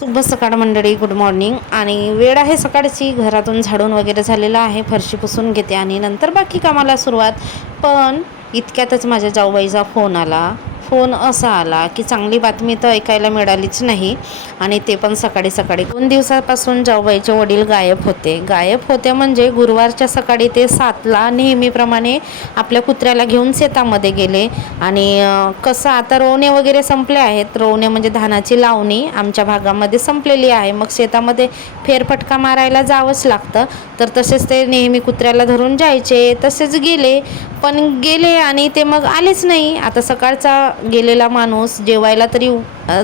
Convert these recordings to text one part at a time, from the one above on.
शुभ सकाळ मंडळी गुड मॉर्निंग आणि वेळ आहे सकाळची घरातून झाडून वगैरे झालेलं आहे फरशी पुसून घेते आणि नंतर बाकी कामाला सुरुवात. पण इतक्यातच माझ्या जाऊबाईचा फोन आला. फोन असा आला की चांगली बातमी तर ऐकायला मिळालीच नाही आणि ते पण सकाळी सकाळी. दोन दिवसापासून जाऊबाईचे वडील गायब होते. गायब होते म्हणजे गुरुवारच्या सकाळी ते सातला नेहमीप्रमाणे आपल्या कुत्र्याला घेऊन शेतामध्ये गेले. आणि कसं आता रोवणे वगैरे संपले आहेत. रोवणे म्हणजे धानाची लावणी आमच्या भागामध्ये संपलेली आहे. मग शेतामध्ये फेरफटका मारायला जावंच लागतं. तर तसेच ते नेहमी कुत्र्याला धरून जायचे तसेच गेले. पण गेले आणि ते मग आलेच नाही. आता सकाळचा गेलेला माणूस जेवायला तरी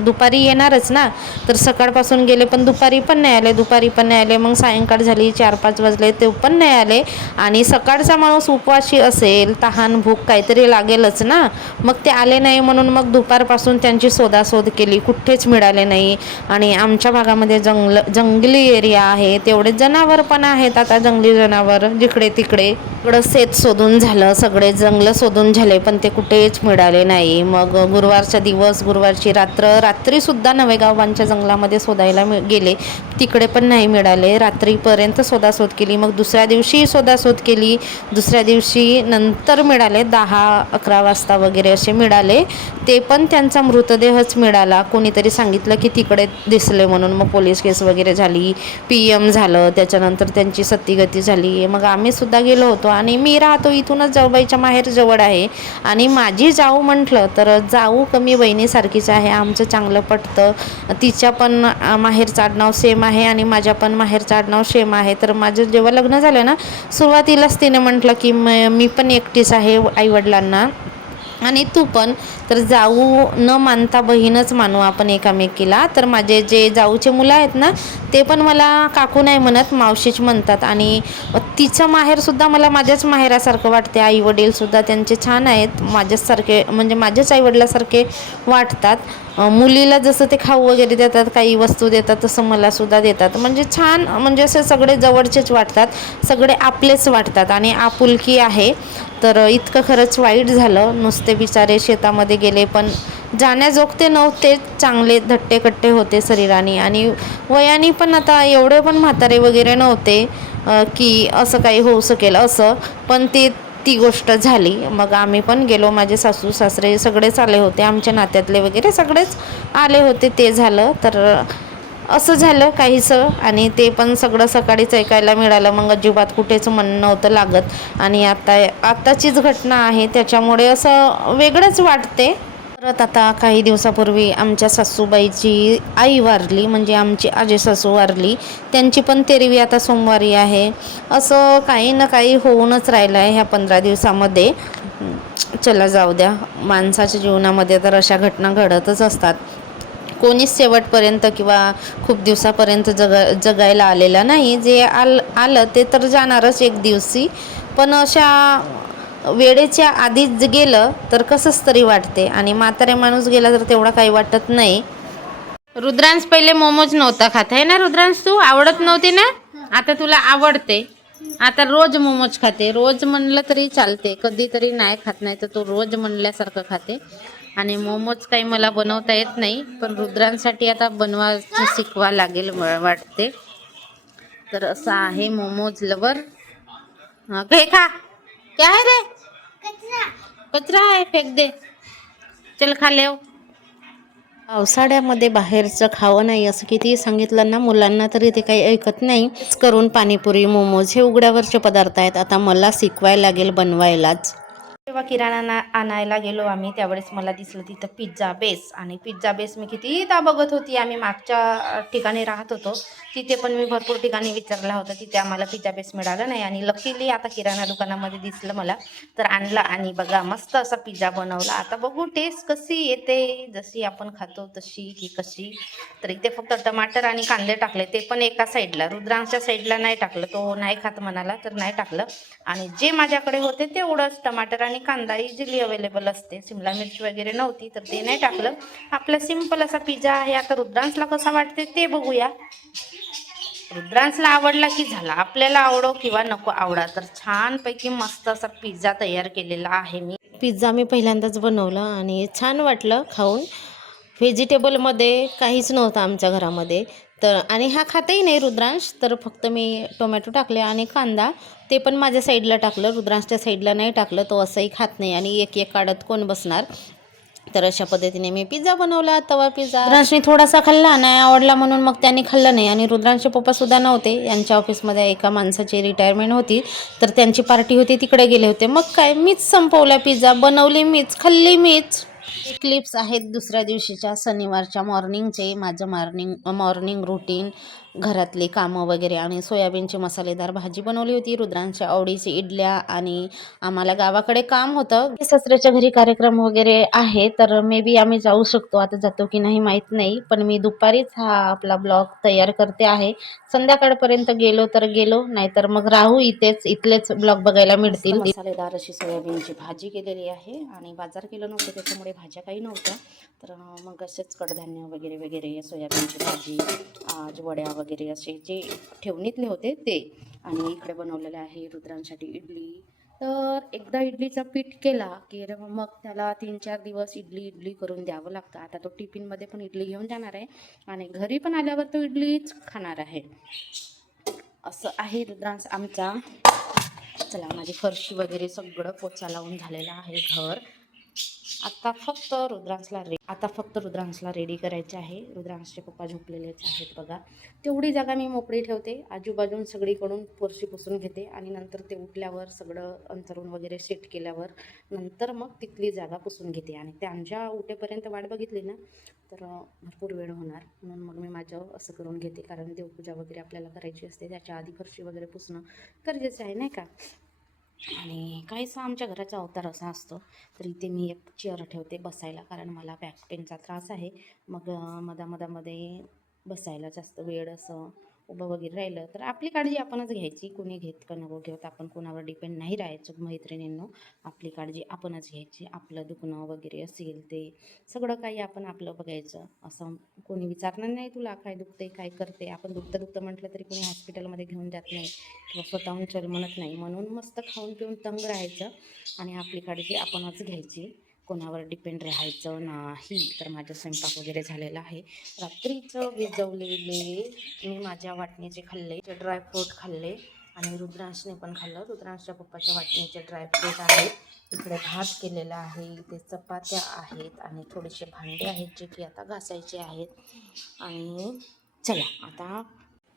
दुपारी येणारच ना. तर सकाळपासून गेले पण दुपारी पण नाही आले दुपारी पण नाही आले. मग सायंकाळ झाली चार पाच वाजले ते पण नाही आले. आणि सकाळचा माणूस उपवाशी असेल तहान भूक काहीतरी लागेलच ना. मग ते आले नाही म्हणून मग दुपारपासून त्यांची शोधाशोध केली. कुठेच मिळाले नाही. आणि आमच्या भागामध्ये जंगल जंगली एरिया आहे. तेवढे जनावर पण आहेत. आता जंगली जनावर जिकडे तिकडे इकडं शेत शोधून झालं. सगळे जंगलं शोधून झाले पण ते कुठेच मिळाले नाही. मग मग गुरुवारचा दिवस गुरुवारची रात्र रात्रीसुद्धा नवेगावांच्या जंगलामध्ये शोधायला मि- गेले. तिकडे पण नाही मिळाले. रात्रीपर्यंत शोधाशोध केली. मग दुसऱ्या दिवशी शोधाशोध केली. दुसऱ्या दिवशी नंतर मिळाले दहा अकरा वाजता वगैरे असे मिळाले. ते पण त्यांचा मृतदेहच मिळाला. कोणीतरी सांगितलं की तिकडे दिसले म्हणून. मग पोलीस केस वगैरे झाली. पी एम झालं. त्याच्यानंतर त्यांची सत्तीगती झाली. मग आम्ही सुद्धा गेलो होतो. आणि मी राहतो इथूनच जाऊबाईच्या माहेर जवळ आहे. आणि माझी जाऊ म्हटलं तर जाऊ कमी बहिणीसारखीच आहे. आमचं चांगलं पटतं. तिच्या पण माहेरचं आडनाव सेम आहे आणि माझ्या पण माहेरचं आडनाव सेम आहे. तर माझं जेव्हा लग्न झालं ना सुरुवातीलाच तिने म्हटलं की म मी पण एकटीच आहे आईवडिलांना. आणि तू पण तर जाऊ न मानता बहीणच मानू आपण एकामेकीला. तर माझे जे जाऊचे मुलं आहेत ना ते पण मला काकू नाही म्हणत मावशीच म्हणतात. आणि तिचं माहेरसुद्धा मला माझ्याच माहेरासारखं वाटते. आई वडीलसुद्धा त्यांचे छान आहेत. माझ्याचसारखे म्हणजे माझ्याच आईवडिलासारखे वाटतात. मुलीला जसं ते खाऊ वगैरे देतात काही वस्तू देतात तसं मलासुद्धा देतात. म्हणजे छान म्हणजे असे सगळे जवळचेच वाटतात. सगळे आपलेच वाटतात. आणि आपुलकी आहे. तर इतकं खरंच वाईट झालं नुसतं. बिचारे शेतामध्ये गेले पण जाण्याजोगते नव्हते चांगले धट्टे होते शरीराने. आणि वयाने पण आता एवढे पण म्हातारे वगैरे नव्हते की असं काही होऊ शकेल असं पण ते ती गोष्ट झाली. मग आम्ही पण गेलो माझे सासू सासरे सगळेच आले होते आमच्या नात्यातले वगैरे सगळेच आले होते ते झालं. तर असं झालं काहीसं आणि ते पण सगळं सकाळीच ऐकायला मिळालं. मग अजिबात कुठेच मन नव्हतं लागत. आणि आता आत्ताचीच घटना आहे. त्याच्यामुळे असं वेगळंच वाटते. परत आता काही दिवसापूर्वी आमच्या सासूबाईची आई वारली म्हणजे आमची आजी सासू वारली. त्यांची पण तेरवी आता सोमवारी आहे. असं काही ना काही होऊनच राहिलं आहे ह्या पंधरा दिवसामध्ये. चला जाऊ द्या. माणसाच्या जीवनामध्ये तर अशा घटना घडतच असतात. कोणीच शेवटपर्यंत किंवा खूप दिवसापर्यंत जग जगायला आलेला नाही. जे आल आलं ते तर जाणारच एक दिवशी. पण अशा वेळेच्या आधीच गेलं तर कसंच तरी वाटते. आणि म्हातारे माणूस गेला तर तेवढा काही वाटत नाही. रुद्रांश पहिले मोमोज नव्हता खात. आहे ना रुद्रांश तू? आवडत नव्हती ना? आता तुला आवडते. आता रोज मोमोज खाते. रोज म्हणलं तरी चालते. कधीतरी नाही खात नाही तर तू रोज म्हणल्यासारखं खाते. आणि मोमोज काही मला बनवता येत नाही पण रुद्रांसाठी आता बनवायचं शिकवा लागेल मला वाटते. तर असं आहे मोमोज लवर. हा खा. क्या है रे? कचरा. आहे फेक दे. चल खा लेव पावसाळ्यामध्ये बाहेरचं खावं नाही असं किती सांगितलं ना मुलांना तरी ते काही ऐकत नाही. करून पाणीपुरी मोमोज हे उघड्यावरचे पदार्थ आहेत. आता मला शिकवायला लागेल बनवायलाच. जेव्हा किराणा ना आणायला गेलो आम्ही त्यावेळेस मला दिसलं तिथं पिझ्झा बेस आणि पिझ्झा बेस मी कितीदा बघत होती. आम्ही मागच्या ठिकाणी राहत होतो. तिथे पण मी भरपूर ठिकाणी विचारला होता तिथे आम्हाला पिझ्झा बेस मिळाला नाही आणि लकीली आता किराणा दुकानामध्ये दिसलं मला. तर आणला आणि बघा मस्त असा पिझ्झा बनवला. आता बघू टेस्ट कशी येते. जशी आपण खातो तशी की कशी. तर इथे फक्त टमाटर आणि कांदे टाकले. ते पण एका साईडला रुद्रांच्या साईडला नाही टाकलं. तो नाही खात म्हणाला तर नाही टाकलं. आणि जे माझ्याकडे होते तेवढंच टमाटर आणि कांदा इझिली अवेलेबल असते. शिमला मिरची वगैरे नव्हती तर ते नाही टाकलं. आपला सिंपल असा पिझ्झा आहे. आता रुद्रांसला कसा वाटते ते बघूया. रुद्रांसला आवडला की झाला. आपल्याला आवडो किंवा नको आवडा. तर छानपैकी मस्त असा पिझ्झा तयार केलेला आहे मी. पिझ्झा मी पहिल्यांदाच बनवला आणि छान वाटलं खाऊन. व्हेजिटेबलमध्ये काहीच नव्हतं आमच्या घरामध्ये. तर आणि हा खातही नाही रुद्रांश तर फक्त मी टोमॅटो टाकले आणि कांदा. ते पण माझ्या साईडला टाकलं रुद्रांशच्या साईडला नाही टाकलं तो असंही खात नाही आणि एक एक काढत कोण बसणार? तर अशा पद्धतीने मी पिझ्झा बनवला तवा पिझ्झा. रुद्रांशने थोडासा खाल्ला नाही आवडला म्हणून मग त्यांनी खाल्लं नाही आणि रुद्रांशचे पप्पासुद्धा नव्हते. यांच्या ऑफिसमध्ये एका माणसाची रिटायरमेंट होती तर त्यांची पार्टी होती तिकडे गेले होते. मग काय मीच संपवला पिझ्झा बनवली मीच खाल्ली मीच. क्लिप्स आहेत दुसऱ्या दिवशीच्या शनिवारच्या मॉर्निंगचे माझं मॉर्निंग मॉर्निंग रुटीन घरातले कामं वगैरे आणि सोयाबीनची मसालेदार भाजी बनवली होती रुद्रांच्या आवडीची इडल्या आणि आम्हाला गावाकडे काम होतं. सासऱ्याच्या घरी कार्यक्रम वगैरे आहे तर मे बी आम्ही जाऊ शकतो. आता जातो की नाही माहीत नाही पण मी दुपारीच हा आपला ब्लॉग तयार करते आहे. संध्याकाळपर्यंत गेलो तर गेलो नाहीतर मग राहू इथेच इथलेच ब्लॉग बघायला मिळतील. मसालेदार अशी सोयाबीनची भाजी केलेली आहे आणि बाजार केलं नव्हतं त्याच्यामुळे भाजी भाज्या काही नव्हत्या. तर मग असेच कडधान्य वगैरे वगैरे सोयाबीनची भाजी आज वड्या वगैरे असे जे ठेवणीतले होते ते. आणि इकडे बनवलेलं आहे रुद्रांसाठी इडली. तर एकदा इडलीचा पीठ केला की रे मग त्याला तीन चार दिवस इडली इडली करून द्यावं लागतं. आता तो टिफिनमध्ये पण इडली घेऊन जाणार आहे आणि घरी पण आल्यावर तो इडलीच खाणार आहे. असं आहे रुद्रांश आमचा. चला माझी फरशी वगैरे सगळं पोचा लावून झालेलं आहे घर. आता फक्त रुद्रांशला रे आता फक्त रुद्रांशला रेडी करायचे आहे. रुद्रांशचे पप्पा झोपलेलेच आहेत बघा. तेवढी जागा मी मोकळी ठेवते. आजूबाजून सगळीकडून फरशी पुसून घेते आणि नंतर ते उठल्यावर सगळं अंतरून वगैरे सेट केल्यावर नंतर मग तिथली जागा पुसून घेते. आणि त्यांच्या उठेपर्यंत वाट बघितली ना तर भरपूर वेळ होणार. म्हणून मग मी माझं असं करून घेते. कारण देवपूजा वगैरे आपल्याला करायची असते. त्याच्या आधी फरशी वगैरे पुसणं गरजेचं आहे नाही का? आणि काहीसा आमच्या घराचा अवतार असा असतो. तर इथे मी एक चेअर ठेवते बसायला कारण मला बॅक पेनचा त्रास आहे. मग मधामधामध्ये बसायला जास्त वेळ असं उभं वगैरे राहिलं तर आपली काळजी आपणच घ्यायची. कोणी घेत का नको घेत आपण कोणावर डिपेंड नाही राहायचं. मैत्रिणींनो आपली काळजी आपणच घ्यायची. आपलं दुखणं वगैरे असेल ते सगळं काही आपण आपलं बघायचं. असं कोणी विचारणार नाही तुला काय दुखते काय करते आपण दुखतं दुखतं म्हटलं तरी कोणी हॉस्पिटलमध्ये घेऊन जात नाही किंवा स्वतःहून चल म्हणत नाही. म्हणून मस्त खाऊन पिऊन तंग राहायचं आणि आपली काळजी आपणच घ्यायची. कोणावर डिपेंड राहायचं नाही. तर माझा स्वयंपाक वगैरे झालेला आहे. रात्रीचं विजवलेले मी माझ्या वाटणीचे खाल्ले ड्रायफ्रूट खाल्ले आणि रुद्रांशने पण खाल्लं. रुद्रांशच्या पप्पाच्या वाटणीचे ड्रायफ्रूट आहेत. इकडे भात केलेला आहे इथे चपात्या आहेत आणि थोडेसे भांडे आहेत जे की आता घासायचे आहेत. आणि चला आता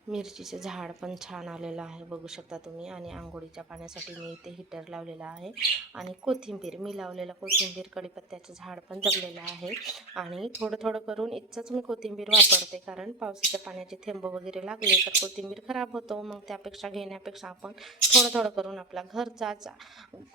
मिरचीचे झाड पण छान आलेलं आहे बघू शकता तुम्ही. आणि आंघोळीच्या पाण्यासाठी मी इथे हिटर लावलेला आहे. आणि कोथिंबीर मी लावलेला कोथिंबीर कढीपत्त्याचं झाड पण जगलेलं आहे. आणि थोडं थोडं करून इतकंच मी कोथिंबीर वापरते कारण पावसाच्या पाण्याचे थेंब वगैरे लागले तर कोथिंबीर खराब होतो. मग त्यापेक्षा घेण्यापेक्षा आपण थोडं थोडं करून आपला घरचाच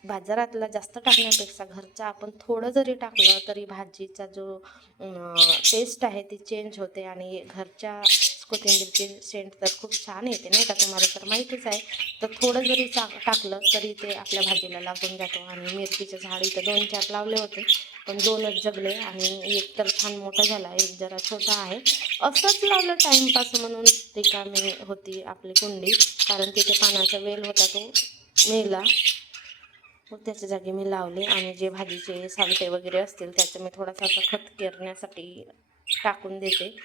बाजारातला जास्त टाकण्यापेक्षा घरचा आपण थोडं जरी टाकलं तरी भाजीचा जो टेस्ट आहे ती चेंज होते. आणि घरच्या कोथिंबीरची सेंट तर खूप छान येते नाही का तुम्हाला? तर माहितीच आहे. तर थोडं जरी चा टाकलं तरी ते आपल्या भाजीला लागून जातो आणि मिरचीचं झाड इथं दोन चार लावले होते. पण दोनच जगले आणि एक तर छान मोठा झाला एक जरा छोटा आहे. असंच लावलं टाईमपास म्हणून रिकामी होती आपली कुंडी. कारण तिथे पानाचा वेल होता तो मेला. मग त्याच्या जागी मी लावले आणि जे भाजीचे सालटे वगैरे असतील त्याचं मी थोडासा असं खत करण्यासाठी टाकून देते.